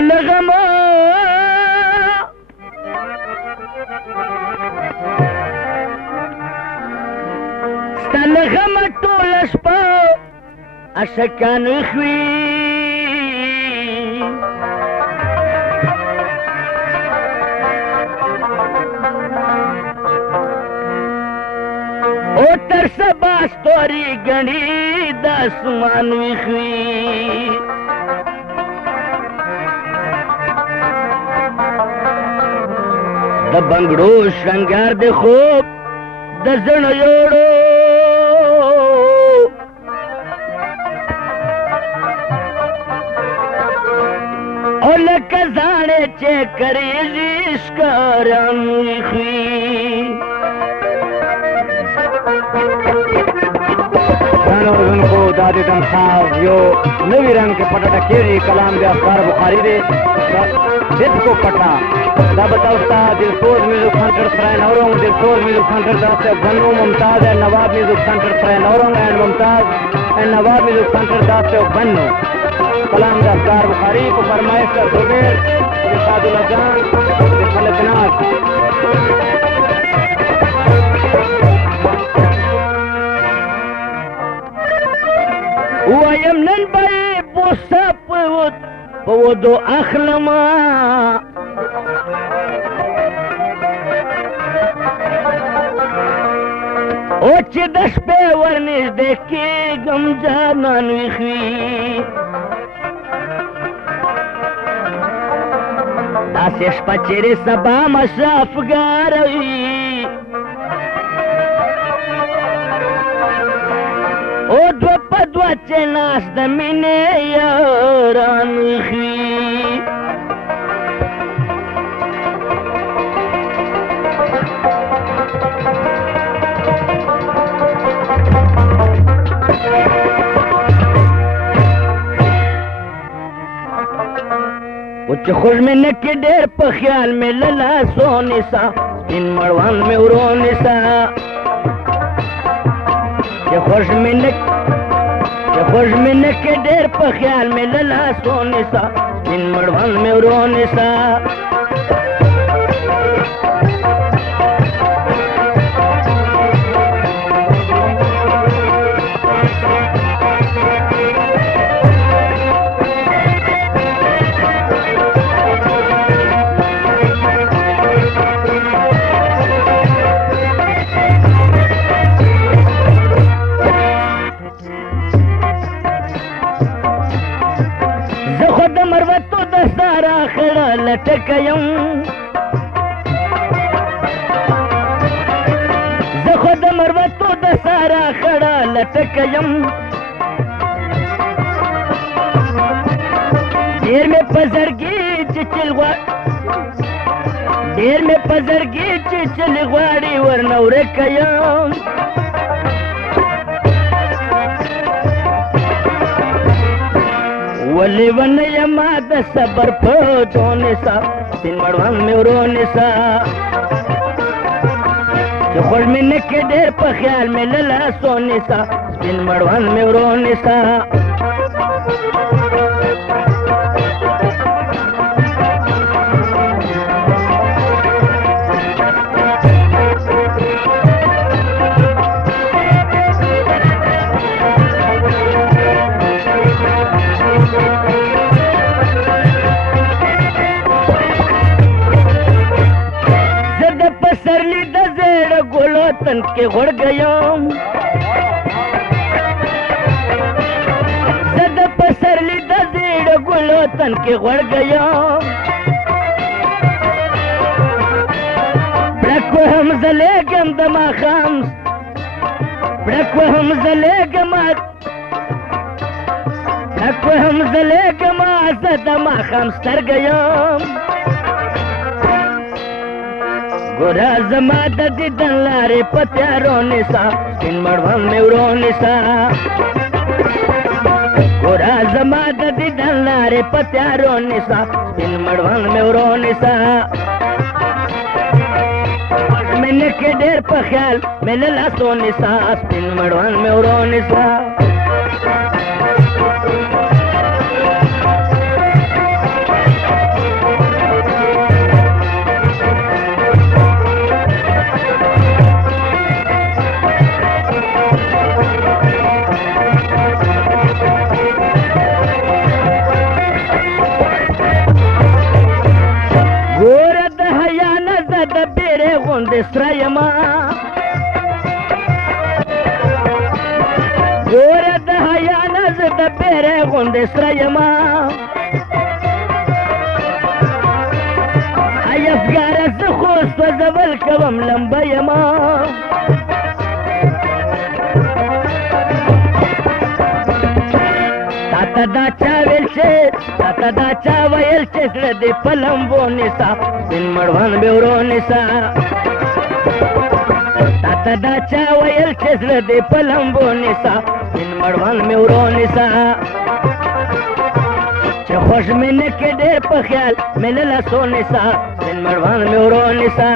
لغما ستا لغما ټوله شپه اشکان وښوي او تر سبا ستوري ګڼي د اسمان وښوي د بنګړو شرنګار د خوب د زړه یوړو او لکه زاڼې چې کریږي ښکاران وښوي اوریدونکو دا د دمخاو یو نوي رنګ کې پټه کېږي کلام د افکار بخاري دی ډسکو پټه دا به تاسو ته دلسوز میوزک سنټر فرین اورنګ دلسوز میوزک سنټر داسې بنو ممتاز اینڈ نواب میوزک سنټر فرین اورنګ اینڈ ممتاز اینڈ نواب میوزک سنټر داسې بنو کلام د افکار بخاري په فرمایش د زبیر د سعدالله جان د خلق ناز وایم نن به یې بوسه په ودو اخلمه او چې د شپې ورنږدې کېږم جانان وښوي داسې شپه چیرې سبا مشرافګاره وي او دوه په دوه چې ناست د مینې یاران وښوي او چې خوږ مې نه کې ډېر په خیال مې له لاسو نیسه سپین مړوند مې ورو نیسه چې خوږ مې نه کې ډېر په خیال مې له لاسو نیسه سپین مړوند مې ورو نیسه لټکیم زه خو د مروتو د سارا خړه لټکیم ډېر مې په زړګي چې چل غواړي ورنه ورکه یم ولې ونه یما د صبر په دونسا سپین مړوند مې ورو نیسه چې خوږ مې نه کې ډېر په خیال مې له لاسو نیسه سپین مړوند مې ورو نیسه تن کې غوړ گیم زه د پسرلي د زیړه ګلو تن کې غوړ گیم پړک وهم زه لیږم د ماښام پړک وهم زه لیږم زه د ماښام سترګه یم ګوره زما د دیدن لارې په تیارو نیسه سپین مړوند مې ورو نیسه ګوره زما د دیدن لارې په تیارو نیسه سپین مړوند مې ورو نیسه مې نه کې ډېر په خیال مې له لاسو نیسه سپین مړوند مې ورو نیسه سره یما ګوره د حیا نه زه د پیرې غوندې سره یما ای افګاره زه خو سوځول کوم لمبه یما تا دا چا ویل چې تا دا چا ویل چې زړه دې په لمبو نیسه سپین مړوند مې ورو نیسه تا دا چا ویل چې زړه دې په لمبو نیسه سپین مړوند مې ورو نیسه چې خوښ مې نه کې ډېر په خیال مې له لاسو نیسه سپین مړوند مې ورو نیسه